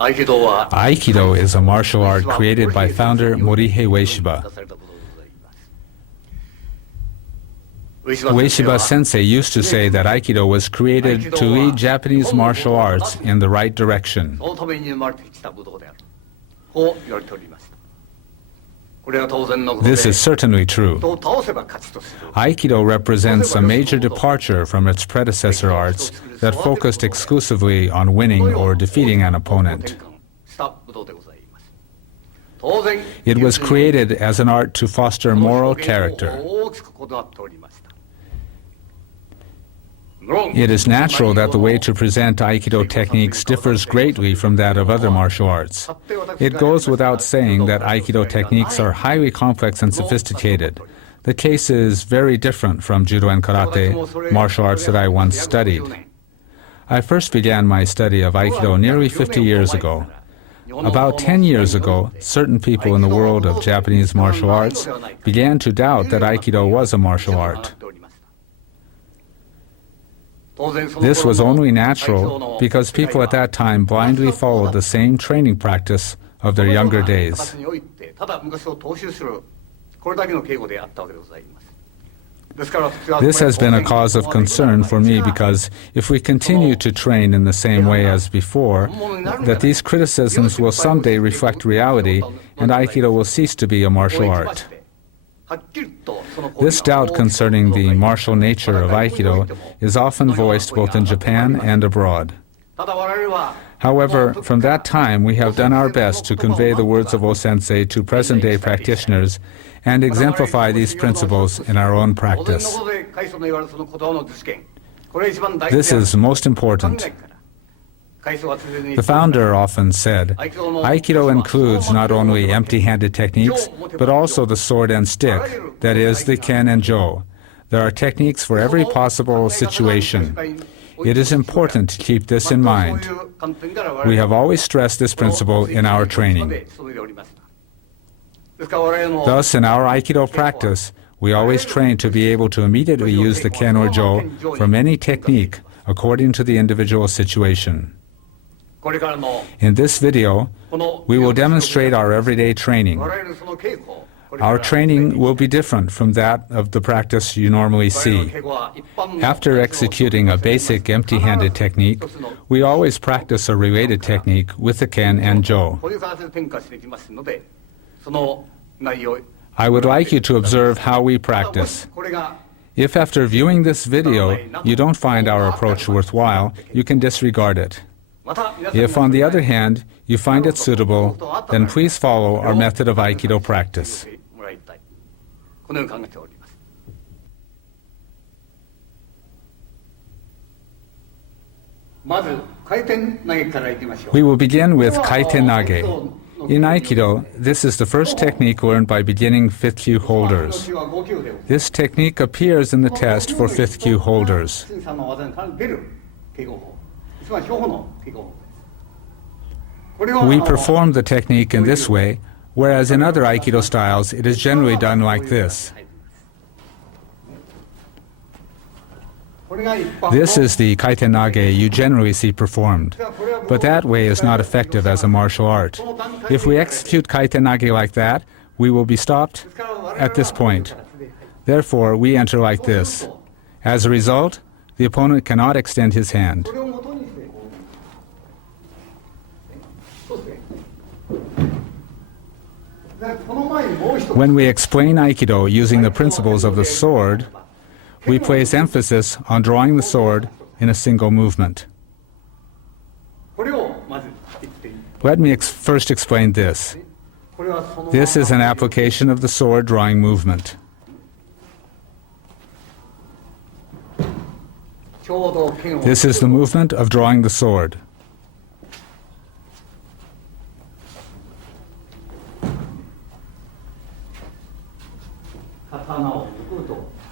Aikido is a martial art created by founder Morihei Ueshiba. Ueshiba Sensei used to say that Aikido was created to lead Japanese martial arts in the right direction. This is certainly true. Aikido represents a major departure from its predecessor arts that focused exclusively on winning or defeating an opponent. It was created as an art to foster moral character. It is natural that the way to present Aikido techniques differs greatly from that of other martial arts. It goes without saying that Aikido techniques are highly complex and sophisticated. The case is very different from Judo and Karate, martial arts that I once studied. I first began my study of Aikido nearly 50 years ago. About 10 years ago, certain people in the world of Japanese martial arts began to doubt that Aikido was a martial art. This was only natural because people at that time blindly followed the same training practice of their younger days. This has been a cause of concern for me because if we continue to train in the same way as before, that these criticisms will someday reflect reality and Aikido will cease to be a martial art. This doubt concerning the martial nature of Aikido is often voiced both in Japan and abroad. However, from that time we have done our best to convey the words of O-sensei to present-day practitioners and exemplify these principles in our own practice. This is most important. The founder often said, Aikido includes not only empty-handed techniques, but also the sword and stick, that is, the ken and jo. There are techniques for every possible situation. It is important to keep this in mind. We have always stressed this principle in our training. Thus, in our Aikido practice, we always train to be able to immediately use the ken or jo from any technique according to the individual situation. In this video, we will demonstrate our everyday training. Our training will be different from that of the practice you normally see. After executing a basic empty-handed technique, we always practice a related technique with the ken and jo. I would like you to observe how we practice. If after viewing this video you don't find our approach worthwhile, you can disregard it. If, on the other hand, you find it suitable, then please follow our method of Aikido practice. We will begin with kaiten nage. In Aikido, this is the first technique learned by beginning 5th kyu holders. This technique appears in the test for 5th kyu holders. We perform the technique in this way, whereas in other Aikido styles it is generally done like this. This is the kaiten nage you generally see performed, but that way is not effective as a martial art. If we execute kaiten nage like that, we will be stopped at this point. Therefore, we enter like this. As a result, the opponent cannot extend his hand. When we explain Aikido using the principles of the sword, we place emphasis on drawing the sword in a single movement. Let me first explain this. This is an application of the sword drawing movement. This is the movement of drawing the sword.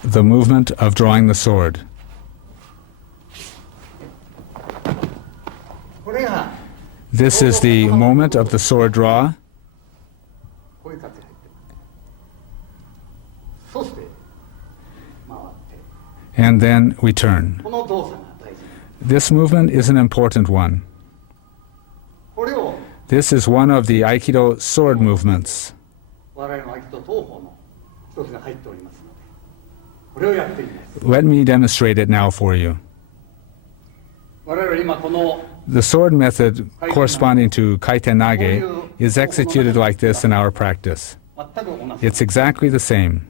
The movement of drawing the sword. This is the moment of the sword draw. And then we turn. This movement is an important one. This is one of the Aikido sword movements. 我々の合気道東方の一つが入っておりますので、これをやっています。 Let me demonstrate it now for you. 我々は今この The sword method corresponding to kaiten nage is executed like this in our practice. 全く同じ。 It's exactly the same.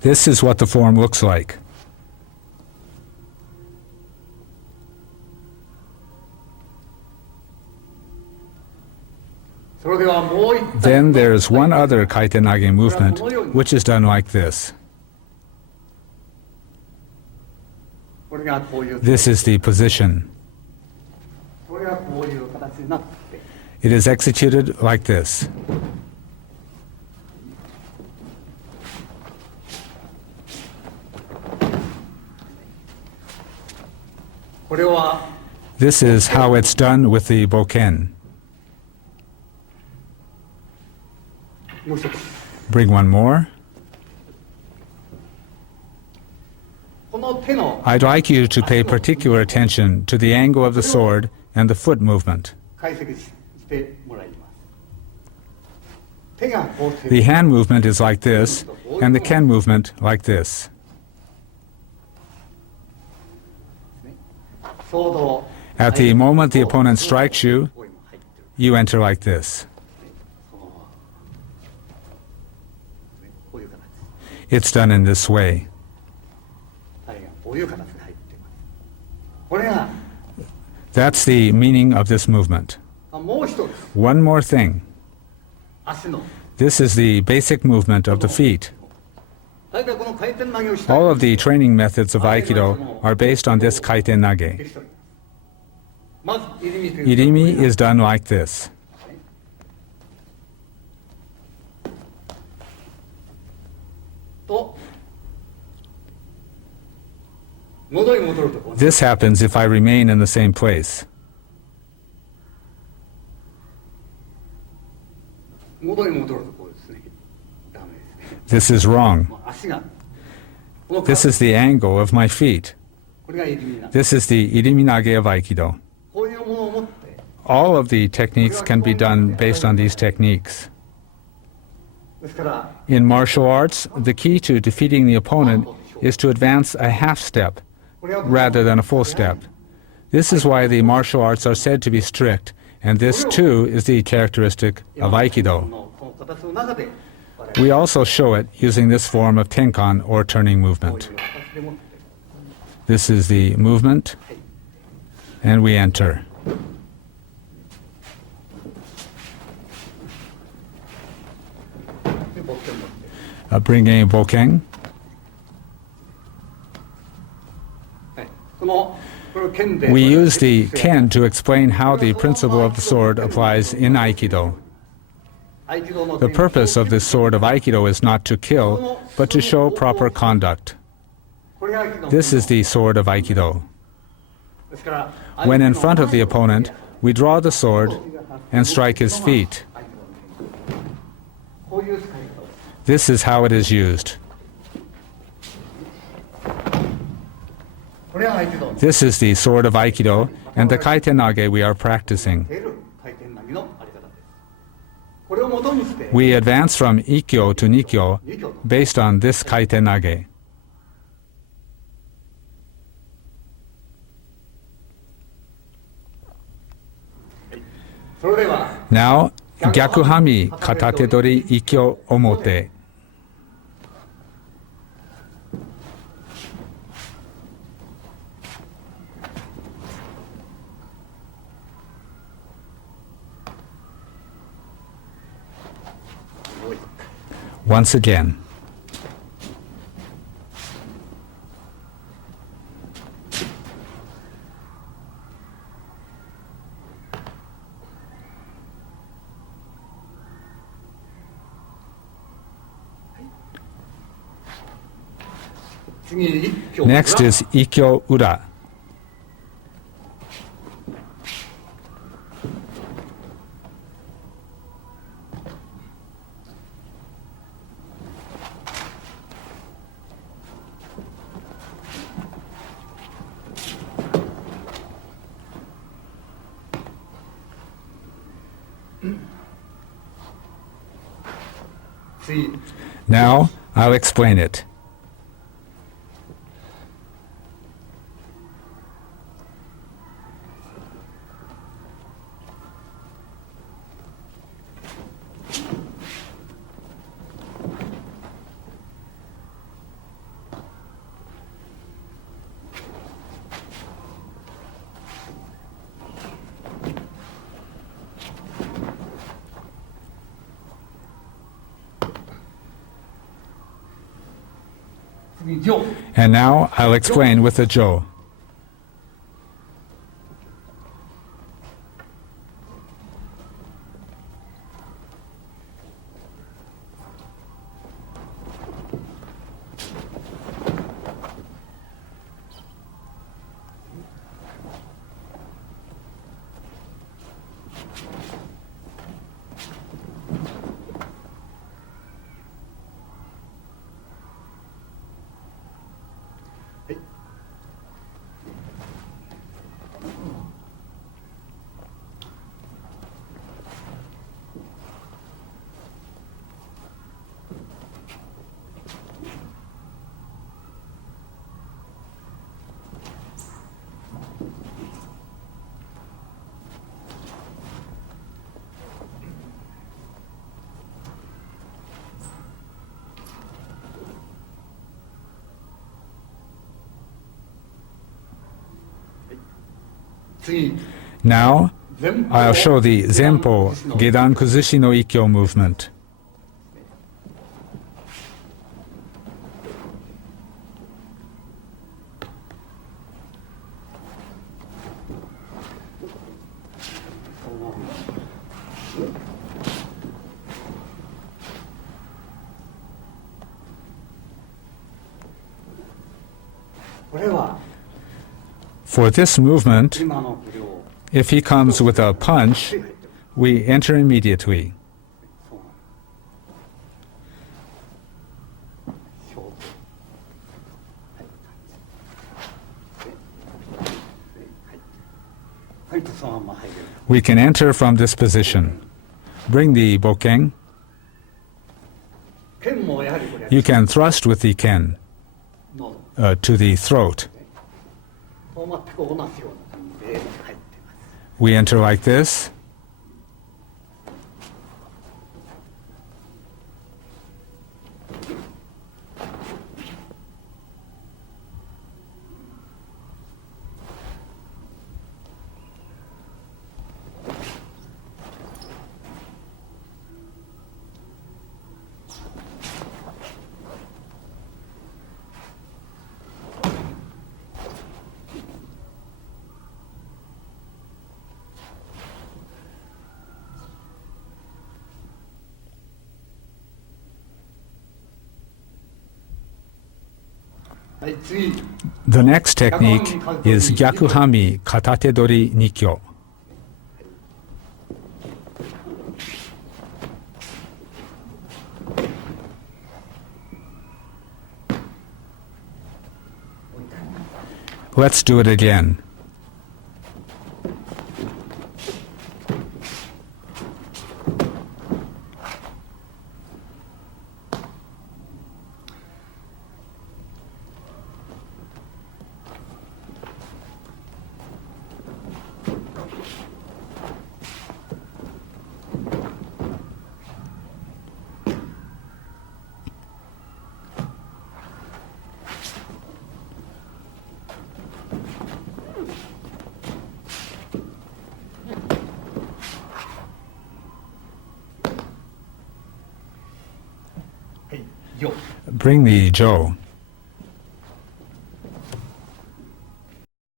This is what the form looks like. Then there's one other kaiten-nage movement, which is done like this. This is the position. It is executed like this. This is how it's done with the boken. Bring one more. I'd like you to pay particular attention to the angle of the sword and the foot movement. The hand movement is like this, and the ken movement like this. At the moment the opponent strikes you, you enter like this. It's done in this way. That's the meaning of this movement. One more thing. This is the basic movement of the feet. All of the training methods of Aikido are based on this kaiten nage. Irimi is done like this. This happens if I remain in the same place. This is wrong. This is the angle of my feet. This is the irimi nage of Aikido. All of the techniques can be done based on these techniques. In martial arts, the key to defeating the opponent is to advance a half step rather than a full step. This is why the martial arts are said to be strict, and this too is the characteristic of Aikido. We also show it using this form of tenkan or turning movement. This is the movement, and we enter. Bring a boken. We use the ken to explain how the principle of the sword applies in Aikido. The purpose of this sword of Aikido is not to kill, but to show proper conduct. This is the sword of Aikido. When in front of the opponent, we draw the sword and strike his feet. This is how it is used. This is the sword of Aikido and the kaiten nage we are practicing. We advance from ikkyo to nikyo based on this kaiten nage. それでは Now, Gyakuhami Katate Dori Ikkyo Omote. Once again. Next is Ikkyo Ura. Now, I'll explain it. And now I'll explain with the Jo. Now, I'll show the Zenpo Gedan Kuzushi no Ikkyo movement. For this movement, if he comes with a punch, we enter immediately. We can enter from this position. Bring the bokken. You can thrust with the ken to the throat. We enter like this. The next technique is Gyakuhami Katate Dori Nikyo. Let's do it again. Bring the Jo.